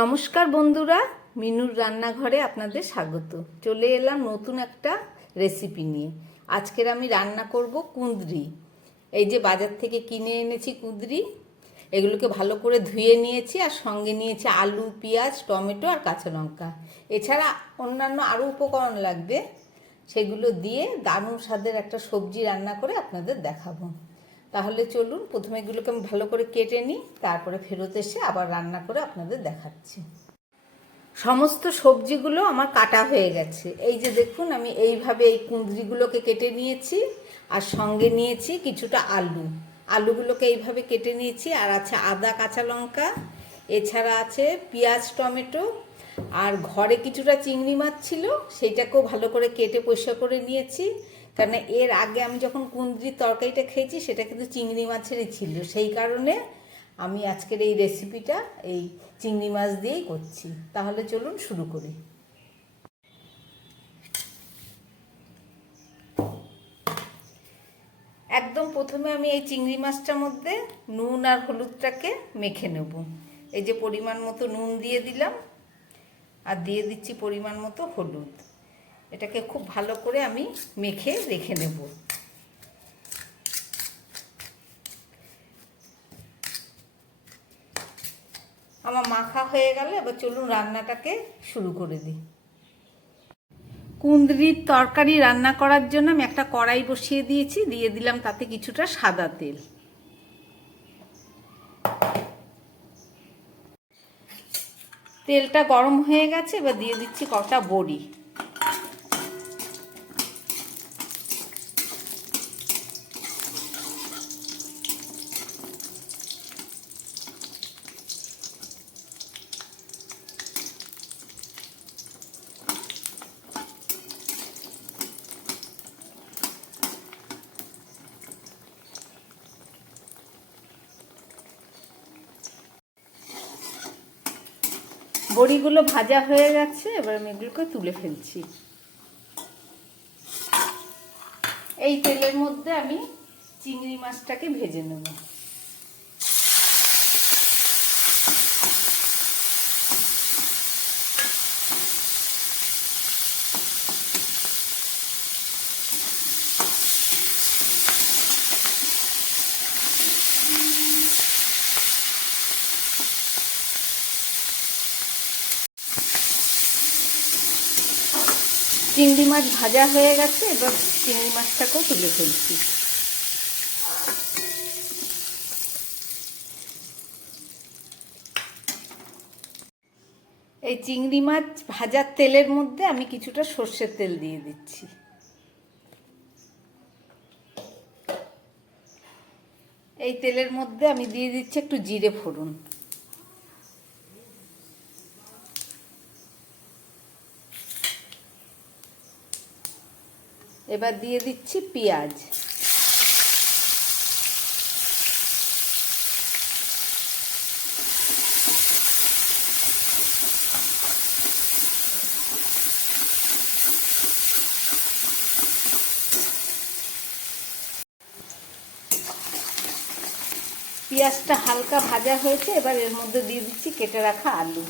নমস্কার বন্ধুরা, মিনুর রান্নাঘরে আপনাদের স্বাগত। চলে এলাম নতুন একটা রেসিপি নিয়ে। আজকের আমি রান্না করব কুঁদরি। এই যে বাজার থেকে কিনে এনেছি কুঁদরি, এগুলোকে ভালো করে ধুয়ে নিয়েছি আর সঙ্গে নিয়েছি আলু, পেঁয়াজ, টমেটো আর কাঁচা লঙ্কা। এছাড়া অন্যান্য আরও উপকরণ লাগবে, সেগুলো দিয়ে দারুণ স্বাদের একটা সবজি রান্না করে আপনাদের দেখাবো। তাহলে চলুন, প্রথমে এগুলোকে আমি ভালো করে কেটে নিই, তারপরে ফেরত এসে আবার রান্না করে আপনাদের দেখাচ্ছি। সমস্ত সবজিগুলো আমার কাটা হয়ে গেছে। এই যে দেখুন, আমি এইভাবে এই কুঁদরিগুলোকে কেটে নিয়েছি আর সঙ্গে নিয়েছি কিছুটা আলুগুলোকে এইভাবে কেটে নিয়েছি। আর আছে আদা, কাঁচা লঙ্কা, এছাড়া আছে পেঁয়াজ, টমেটো, আর ঘরে কিছুটা চিংড়ি মাছ ছিল, সেইটাকেও ভালো করে কেটে পরিষ্কার করে নিয়েছি। কারণ এর আগে আমি যখন কুঁদরির তরকারিটা খেয়েছি সেটা কিন্তু চিংড়ি মাছেরই ছিল, সেই কারণে আমি আজকের এই রেসিপিটা এই চিংড়ি মাছ দিয়েই করছি। তাহলে চলুন শুরু করি। একদম প্রথমে আমি এই চিংড়ি মাছটার মধ্যে নুন আর হলুদটাকে মেখে নেব। এই যে পরিমাণ মতো নুন দিয়ে দিলাম আর দিয়ে দিচ্ছি পরিমাণ মতো হলুদ। এটাকে খুব ভালো করে আমি মেখে রেখে নেব। আমার মাখা হয়ে গেল, এবার চলুন রান্নাটাকে শুরু করে দিই। কুঁদরির তরকারি রান্না করার জন্য আমি একটা কড়াই বসিয়ে দিয়েছি, দিয়ে দিলাম তাতে কিছুটা সাদা তেল। তেলটা গরম হয়ে গেছে, এবার দিয়ে দিচ্ছি কটা বড়ি। বড়িগুলো ভাজা হয়ে গেছে, এবার আমি এগুলোকে তুলে ফেলছি। এই তেলের মধ্যে আমি চিংড়ি মাছটাকে ভেজে নেব। চিংড়ি মাছ ভাজা হয়ে গেছে, এবার চিংড়ি মাছটাকেও তুলে ফেলছি। এই চিংড়ি মাছ ভাজার তেলের মধ্যে আমি কিছুটা সর্ষের তেল দিয়ে দিচ্ছি। এই তেলের মধ্যে আমি দিয়ে দিচ্ছি একটু জিরে ফোড়ন। এবার দিয়ে দিচ্ছি পেঁয়াজ। পেঁয়াজটা হালকা ভাজা হয়েছে, এবার এর মধ্যে দিয়ে দিচ্ছি কেটে রাখা আলু।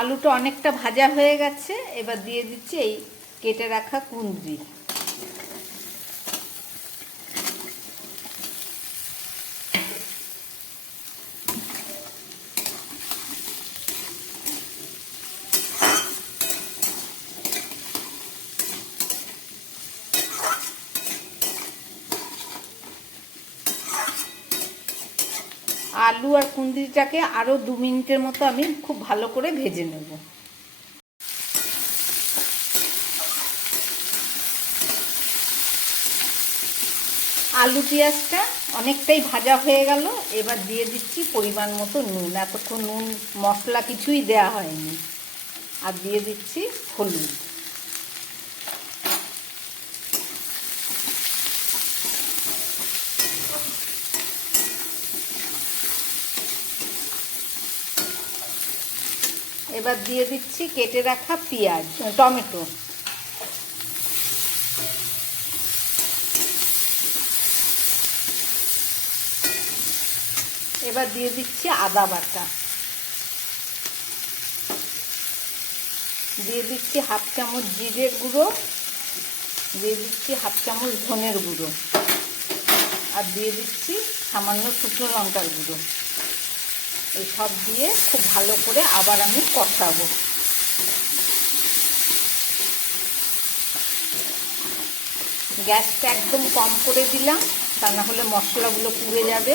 আলুটা অনেকটা ভাজা হয়ে গেছে, এবার দিয়ে দিচ্ছি এই কেটে রাখা কুঁদরি। আলু আর কুঁদরিটাকে আরও 2 মিনিটের মতো আমি খুব ভালো করে ভেজে নেব। আলু পেঁয়াজটা অনেকটাই ভাজা হয়ে গেল, এবার দিয়ে দিচ্ছি পরিমাণ মতো নুন। এতক্ষণ নুন মশলা কিছুই দেয়া হয়নি। আর দিয়ে দিচ্ছি হলুদ। এবার দিয়ে দিচ্ছি কেটে রাখা পেঁয়াজ, টমেটো। এবার দিয়ে দিচ্ছি আদা বাটা, দিয়ে দিচ্ছি হাফ চামচ জিরের গুঁড়ো, দিয়ে দিচ্ছি হাফ চামচ ধনের গুঁড়ো, আর দিয়ে দিচ্ছি সামান্য শুকনো লঙ্কার গুঁড়ো। এই সব দিয়ে খুব ভালো করে আবার আমি কষাবো। গ্যাসটা একদম কম করে দিলাম, তা না হলে মশলাগুলো পুড়ে যাবে।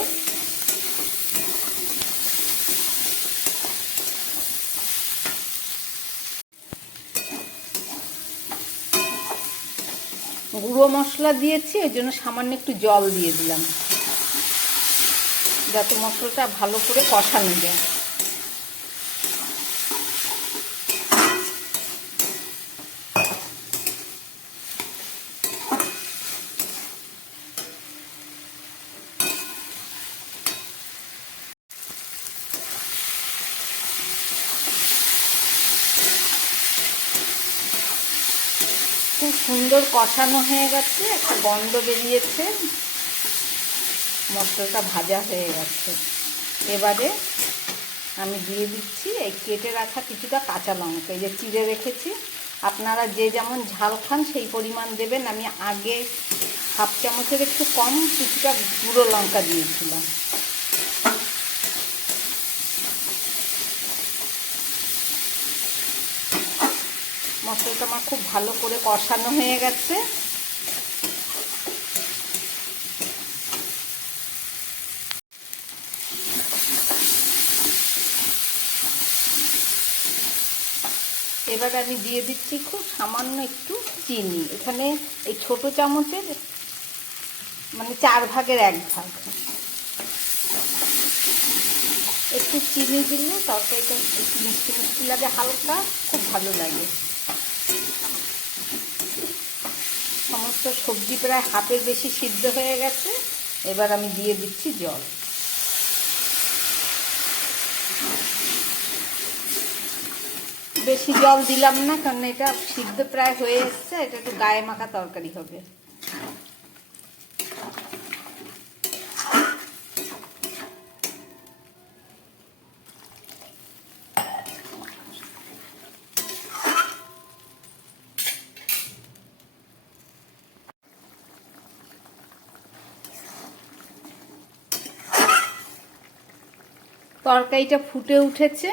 গুঁড়ো মশলা দিয়েছি, ওই জন্য সামান্য একটু জল দিয়ে দিলাম, যাতে মশলাটা ভালো করে কষানো যায়। খুব সুন্দর কষানো হয়ে গেছে, একটা গন্ধ বেরিয়েছে, মশলাটা ভাজা হয়ে গেছে। এবারে আমি দিয়ে দিচ্ছি এই কেটে রাখা কিছুটা কাঁচা লঙ্কা, এই যে চিড়ে রেখেছি। আপনারা যে যেমন ঝাল খান সেই পরিমাণ দেবেন। আমি আগে হাফ চামচের একটু কম কিছুটা গুঁড়ো লঙ্কা দিয়েছিলাম। মশলাটা আমার খুব ভালো করে কষানো হয়ে গেছে। এবার আমি দিয়ে দিচ্ছি খুব সামান্য একটু চিনি। এখানে এই ছোট চামচের মানে 4 ভাগের 1 ভাগ একটু চিনি দিলে তরকারিটা একটু মিষ্টি মিষ্টি লাগে, হালকা, খুব ভালো লাগে। সমস্ত সবজি প্রায় হাফের বেশি সিদ্ধ হয়ে গেছে। এবার আমি দিয়ে দিচ্ছি জল। বেশি জল দিলাম না, কারণ এটা সিদ্ধ প্রায় হয়ে এসছে, এটা একটু গায়ে মাখা তরকারি হবে। তরকারিটা ফুটে উঠেছে।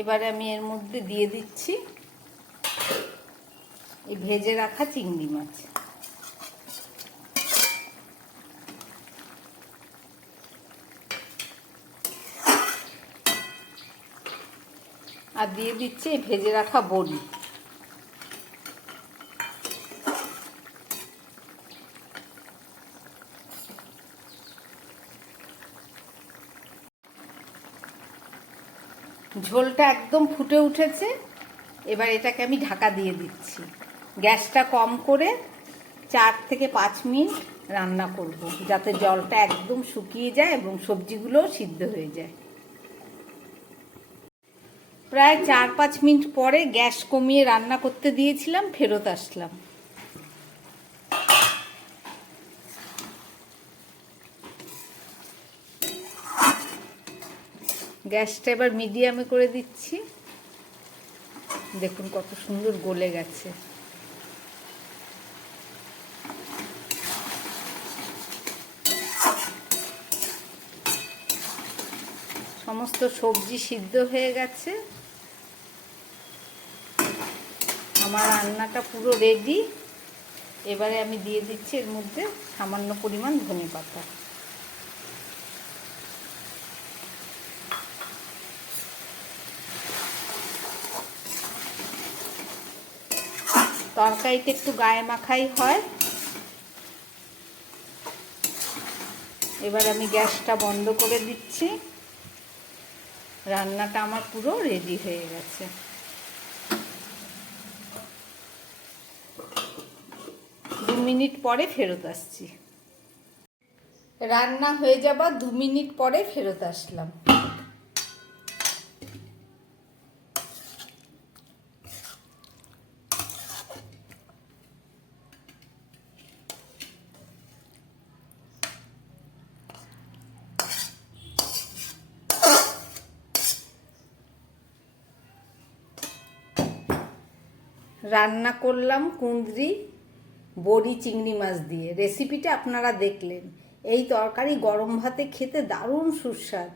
এবারে আমি এর মধ্যে দিয়ে দিচ্ছি এই ভেজে রাখা চিংড়ি মাছ। আর দিয়ে দিচ্ছি এই ভেজে রাখা বড়ি। ঝোলটা একদম ফুটে উঠেছে। এবার এটাকে আমি ঢাকা দিয়ে দিচ্ছি। গ্যাসটা কম করে 4 থেকে 5 মিনিট রান্না করব, যাতে জলটা একদম শুকিয়ে যায় এবং সবজিগুলোও সিদ্ধ হয়ে যায়। প্রায় 4-5 মিনিট পরে গ্যাস কমিয়ে রান্না করতে দিয়েছিলাম, ফেরত আসলাম। গ্যাসটা এবার মিডিয়ামে করে দিচ্ছি। দেখুন কত সুন্দর গলে গেছে। সমস্ত সবজি সিদ্ধ হয়ে গেছে। আমার রান্নাটা পুরো রেডি। এবারে আমি দিয়ে দিচ্ছি এর মধ্যে সামান্য পরিমাণ ধনেপাতা। তরকারিতে একটু গায়ে মাখাই হয়। এবার আমি গ্যাসটা বন্ধ করে দিচ্ছি। রান্নাটা আমার পুরো রেডি হয়ে গেছে। দু মিনিট পরে ফেরত আসছি। রান্না হয়ে যাবার 2 মিনিট পরে ফেরত আসলাম। রান্না করলাম কুঁদরি বড়ি চিংড়ি মাছ দিয়ে। রেসিপিটা আপনারা দেখলেন। এই তরকারি গরম ভাতে খেতে দারুণ সুস্বাদ।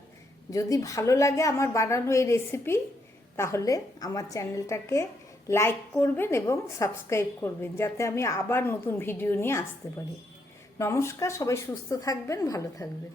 যদি ভালো লাগে আমার বানানো এই রেসিপি, তাহলে আমার চ্যানেলটাকে লাইক করবেন এবং সাবস্ক্রাইব করবেন, যাতে আমি আবার নতুন ভিডিও নিয়ে আসতে পারি। নমস্কার, সবাই সুস্থ থাকবেন, ভালো থাকবেন।